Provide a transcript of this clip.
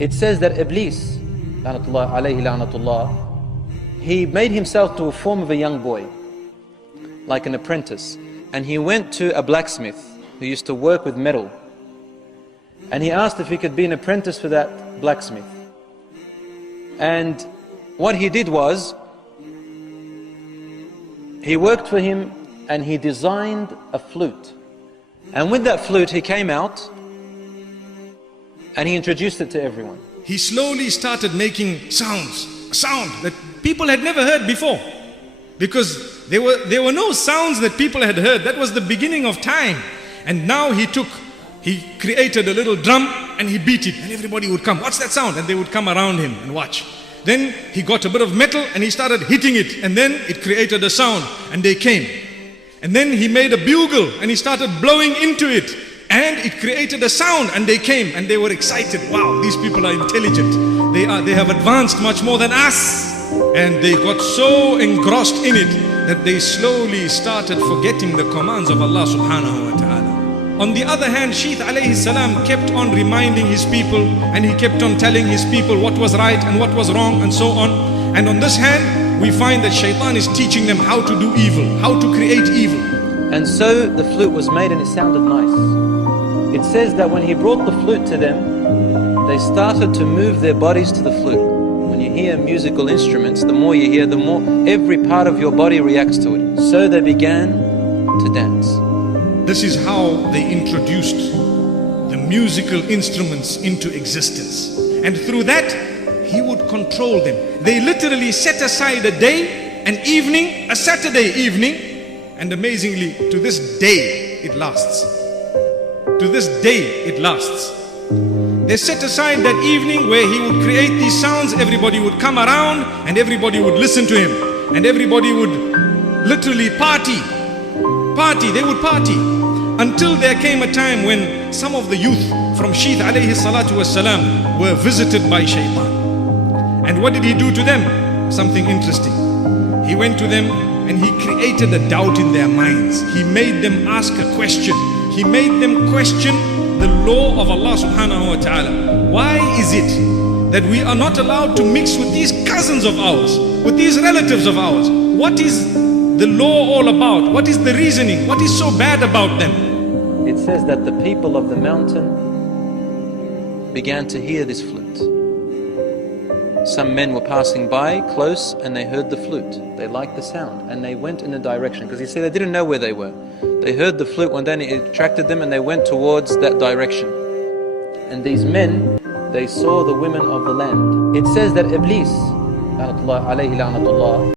It says that Iblis, la'natullah alayhi la'natullah, he made himself to a form of a young boy, like an apprentice. And he went to a blacksmith who used to work with metal. And he asked if he could be an apprentice for that blacksmith. And what he did was, he worked for him and he designed a flute. And with that flute he came out and he introduced it to everyone. He slowly started making sounds, a sound that people had never heard before. Because there were no sounds that people had heard. That was the beginning of time. And now he created a little drum and he beat it and everybody would come. What's that sound? And they would come around him and watch. Then he got a bit of metal and he started hitting it, and then it created a sound and they came. And then he made a bugle and he started blowing into it and it created a sound and they came and they were excited. Wow, these people are intelligent. They have advanced much more than us. And they got so engrossed in it that they slowly started forgetting the commands of Allah subhanahu wa ta'ala. On the other hand, Shith alayhi salam kept on reminding his people and he kept on telling his people what was right and what was wrong and so on. And on this hand, we find that shaitan is teaching them how to do evil, how to create evil. And so the flute was made and it sounded nice. It says that when he brought the flute to them, they started to move their bodies to the flute. When you hear musical instruments, the more you hear, the more every part of your body reacts to it. So they began to dance. This is how they introduced the musical instruments into existence. And through that, he would control them. They literally set aside a day, an evening, a Saturday evening, and amazingly, to this day, it lasts. To this day, it lasts. They set aside that evening where he would create these sounds, everybody would come around and everybody would listen to him. And everybody would literally party, they would party. Until there came a time when some of the youth from Shith alayhi salatu wasalam were visited by shaitan. And what did he do to them? Something interesting. He went to them and he created a doubt in their minds. He made them ask a question. He made them question the law of Allah subhanahu wa ta'ala. Why is it that we are not allowed to mix with these cousins of ours, with these relatives of ours? What is the law all about? What is the reasoning? What is so bad about them? It says that the people of the mountain began to hear this flute. Some men were passing by close and they heard the flute. They liked the sound and they went in a direction, because you see, they didn't know where they were. They heard the flute one day and it attracted them and they went towards that direction. And these men, they saw the women of the land. It says that Iblis, la'natullah alayhi la'natullah,